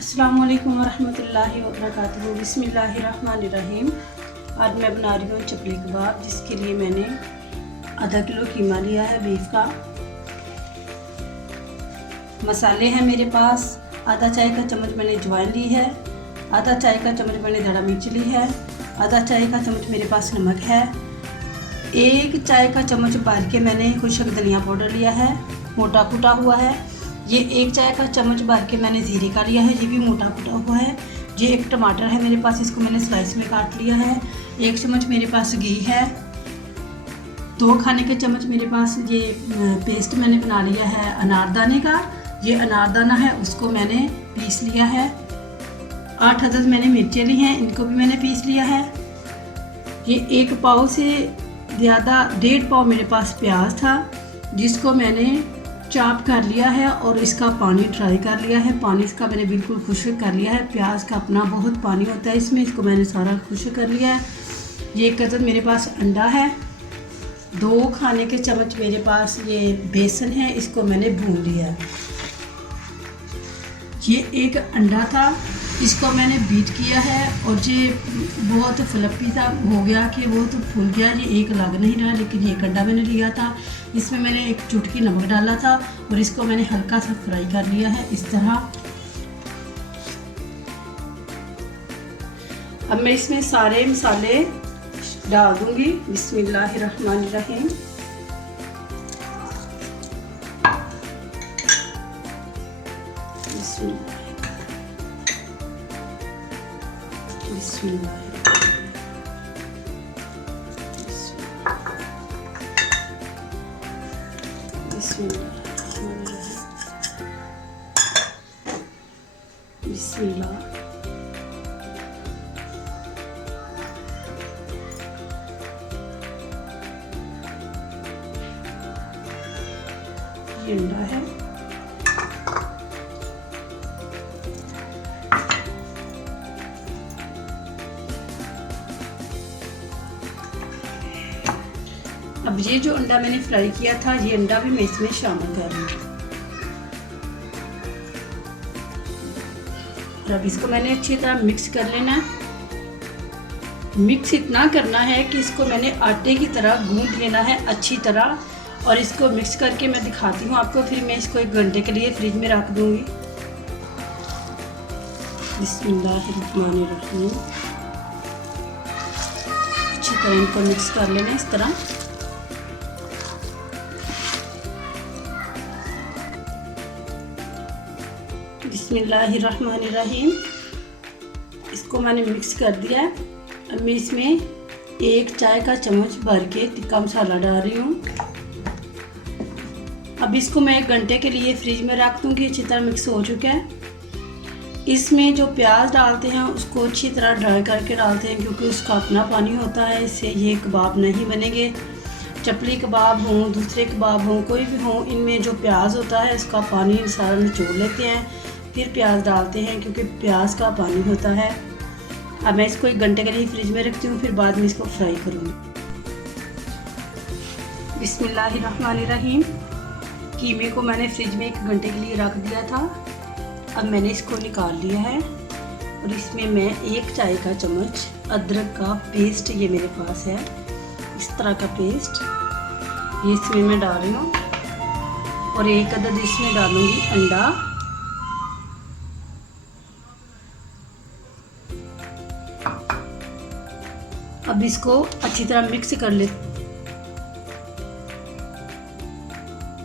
अस्सलामुअलैकुम वरहमतुल्लाहि वबरकातुहू। बिस्मिल्लाहिर्रहमानिर्रहीम। आज मैं बना रही हूँ चपली कबाब, जिसके लिए मैंने आधा किलो कीमा लिया है बीफ का। मसाले हैं मेरे पास, आधा चाय का चम्मच मैंने अजवाइन ली है, आधा चाय का चम्मच मैंने धड़ा मिर्च ली है, आधा चाय का चम्मच मेरे पास नमक है, एक चाय का चम्मच उबाल के मैंने खुशक धनिया पाउडर लिया है, मोटा कुटा हुआ है। ये एक चाय का चम्मच भर के मैंने जीरे का लिया है, ये भी मोटा कुटा हुआ है। ये एक टमाटर है मेरे पास, इसको मैंने स्लाइस में काट लिया है। एक चम्मच मेरे पास घी है। 2 खाने के चम्मच मेरे पास ये पेस्ट मैंने बना लिया है अनारदाने का। ये अनारदाना है, उसको मैंने पीस लिया है। 8 अदद मैंने मिर्चें ली हैं, इनको भी मैंने पीस लिया है। ये 1 पाव से ज़्यादा 1.5 पाव मेरे पास प्याज था, जिसको मैंने चॉप कर लिया है और इसका पानी ड्राई कर लिया है। पानी इसका मैंने बिल्कुल खुश्क कर लिया है। प्याज का अपना बहुत पानी होता है इसमें, इसको मैंने सारा खुश्क कर लिया है। ये 1 अदद मेरे पास अंडा है। 2 खाने के चम्मच मेरे पास ये बेसन है, इसको मैंने भून लिया है। ये 1 अंडा था, इसको मैंने बीट किया है और ये बहुत फ्लफी सा हो गया कि वो तो फूल गया। ये एक लग नहीं रहा, लेकिन ये 1 अंडा मैंने लिया था। इसमें मैंने 1 चुटकी नमक डाला था और इसको मैंने हल्का सा फ्राई कर लिया है इस तरह। अब मैं इसमें सारे मसाले डाल दूंगी। बिस्मिल्लाहिर्रहमानिर्रहीम। बिस्मिल्लाह। बिस्मिल्लाह। ये अंडा है। अब ये जो अंडा मैंने फ्राई किया था, ये अंडा भी मैं इसमें शामिल कर रही हूँ। अब इसको मैंने अच्छी तरह मिक्स कर लेना है। मिक्स इतना करना है कि इसको मैंने आटे की तरह गूंथ लेना है अच्छी तरह। और इसको मिक्स करके मैं दिखाती हूँ आपको, फिर मैं इसको 1 घंटे के लिए फ्रिज में रख दूँगी। बिस्मिल्लाहिर्रहमानिर्रहीम। अच्छी तरह इनको मिक्स कर लेना इस तरह। बिस्मिल्लाहिर्रहमानिर्रहीम। इसको मैंने मिक्स कर दिया है। अब मैं इसमें 1 चाय का चम्मच भर के टिक्का मसाला डाल रही हूँ। अब इसको मैं 1 घंटे के लिए फ्रिज में रख दूँगी। अच्छी तरह मिक्स हो चुका है। इसमें जो प्याज डालते हैं उसको अच्छी तरह ड्राई करके डालते हैं, क्योंकि उसका अपना पानी होता है, इससे ये कबाब नहीं बनेंगे। चपली कबाब हों, दूसरे कबाब हों, कोई भी हों, इनमें जो प्याज होता है इसका पानी सारा निचोड़ लेते हैं, फिर प्याज डालते हैं, क्योंकि प्याज का पानी होता है। अब मैं इसको 1 घंटे के लिए फ्रिज में रखती हूँ, फिर बाद में इसको फ्राई करूँगी। बिस्मिल्लाहिर्रहमानिर्रहीम। कीमे को मैंने फ्रिज में 1 घंटे के लिए रख दिया था। अब मैंने इसको निकाल लिया है और इसमें मैं 1 चाय का चम्मच अदरक का पेस्ट, ये मेरे पास है इस तरह का पेस्ट, ये इसमें मैं डाल रही हूँ। और 1 अदद इसमें डालूँगी अंडा। अब इसको अच्छी तरह मिक्स कर ले।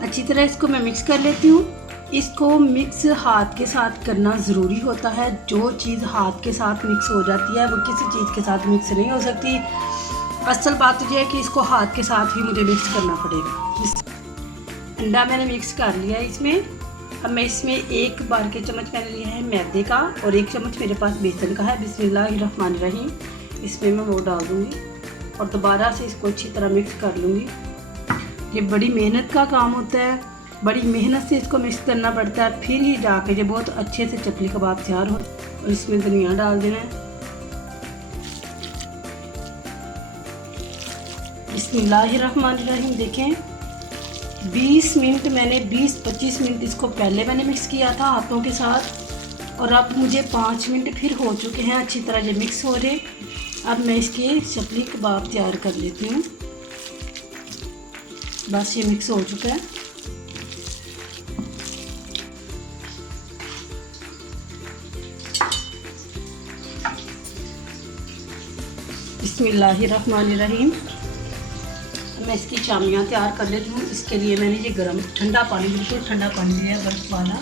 अच्छी तरह इसको मैं मिक्स कर लेती हूँ। इसको मिक्स हाथ के साथ करना ज़रूरी होता है। जो चीज़ हाथ के साथ मिक्स हो जाती है वो किसी चीज़ के साथ मिक्स नहीं हो सकती। असल बात तो यह है कि इसको हाथ के साथ ही मुझे मिक्स करना पड़ेगा। अंडा मैंने मिक्स कर लिया है इसमें। अब मैं इसमें 1 बार के चम्मच मैंने लिया है मैदे का और 1 चम्मच मेरे पास बेसन का है। बिस्मिल्लाहिर्रहमानिर्रहीम। इसमें मैं वो डाल दूँगी और दोबारा से इसको अच्छी तरह मिक्स कर लूँगी। ये बड़ी मेहनत का काम होता है, बड़ी मेहनत से इसको मिक्स करना पड़ता है, फिर ही जाके ये बहुत अच्छे से चपली कबाब तैयार हो। और इसमें धनिया डाल देना है। बिस्मिल्लाहिर्रहमानिर्रहीम। देखें 20 मिनट मैंने 20-25 मिनट इसको पहले मैंने मिक्स किया था हाथों के साथ, और अब मुझे 5 मिनट फिर हो चुके हैं, अच्छी तरह ये मिक्स हो रहे। अब मैं इसके चपली कबाब तैयार कर लेती हूँ। बस ये मिक्स हो चुका है। बिस्मिल्लाहिर्रहमानिर्रहीम। मैं इसकी चामियाँ तैयार कर लेती हूँ। इसके लिए मैंने ये गर्म ठंडा पानी, बिल्कुल ठंडा पानी लिया, बर्फ़ वाला।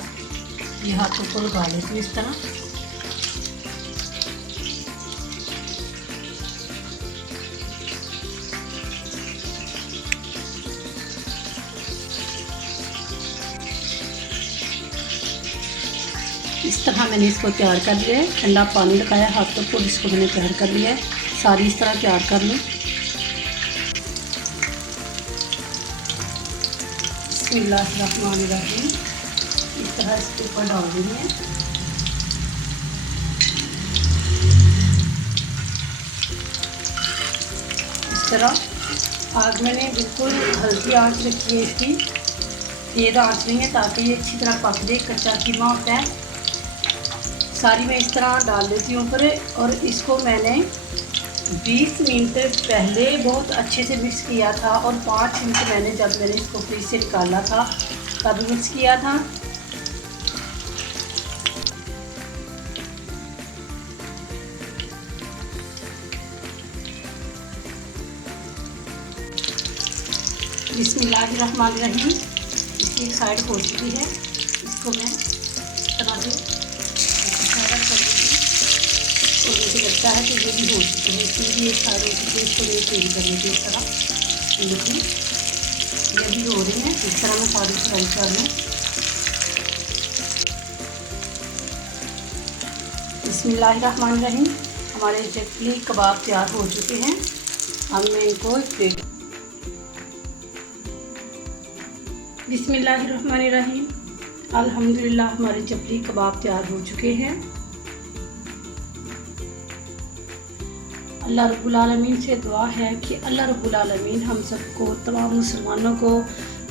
ये हाथों को लगा लेती हूँ इस तरह। इस तरह मैंने इसको तैयार कर लिया है। ठंडा पानी लगाया हाथों को, इसको मैंने तैयार कर लिया है। सारी इस तरह तैयार कर लूँ। बिस्मिल्लाहिर्रहमानिर्रहीम। इस तरह इसके ऊपर डाल देंगे। इस तरह आग मैंने बिल्कुल हल्की आंच रखी है इसकी, तेज़ आंच नहीं है, ताकि ये अच्छी तरह पक जाए। कच्चा कीमा होता है। सारी मैं इस तरह डाल देती हूँ ऊपर। और इसको मैंने 20 मिनट पहले बहुत अच्छे से मिक्स किया था, और 5 मिनट जब मैंने इसको फ्रिज से निकाला था तब मिक्स किया था। बिस्मिल्लाहिर्रहमानिर्रहीम। इसकी एक साइड हो चुकी है, इसको मैं इस तरह से और मुझे लगता है कि ये भी हो चुकी है। इसकी भी एक साइड हो चुकी है, इसको मैं चेंज कर लेती हूँ इस तरह। देखिए ये भी हो रही है। इस तरह मैं सारी फ्राई कर लूँ। बिस्मिल्लाहिर्रहमानिर्रहीम। हमारे चकली कबाब तैयार हो चुके हैं। अब मैं इनको एक प्लेट। बिस्मिल्लाहिर्रहमानिर्रहीम। अल्हम्दुलिल्लाह हमारे चकली कबाब तैयार हो चुके हैं। अल्लाह रब्बुल आलमीन से दुआ है कि अल्लाह रब्बुल आलमीन हम सबको, तमाम मुसलमानों को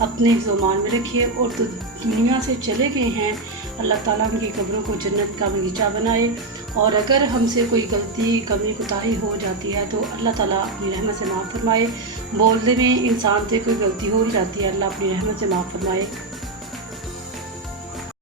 अपने ज़ुबान में रखे, और तो दुनिया से चले गए हैं अल्लाह ताला उनकी कब्रों को जन्नत का बगीचा बनाए। और अगर हमसे कोई गलती, कमी, कोताही हो जाती है तो अल्लाह ताला अपनी रहमत से माफ़ फरमाए। बोलने में इंसान से कोई गलती हो ही जाती है, अल्लाह अपनी रहमत से माफ़ फरमाए।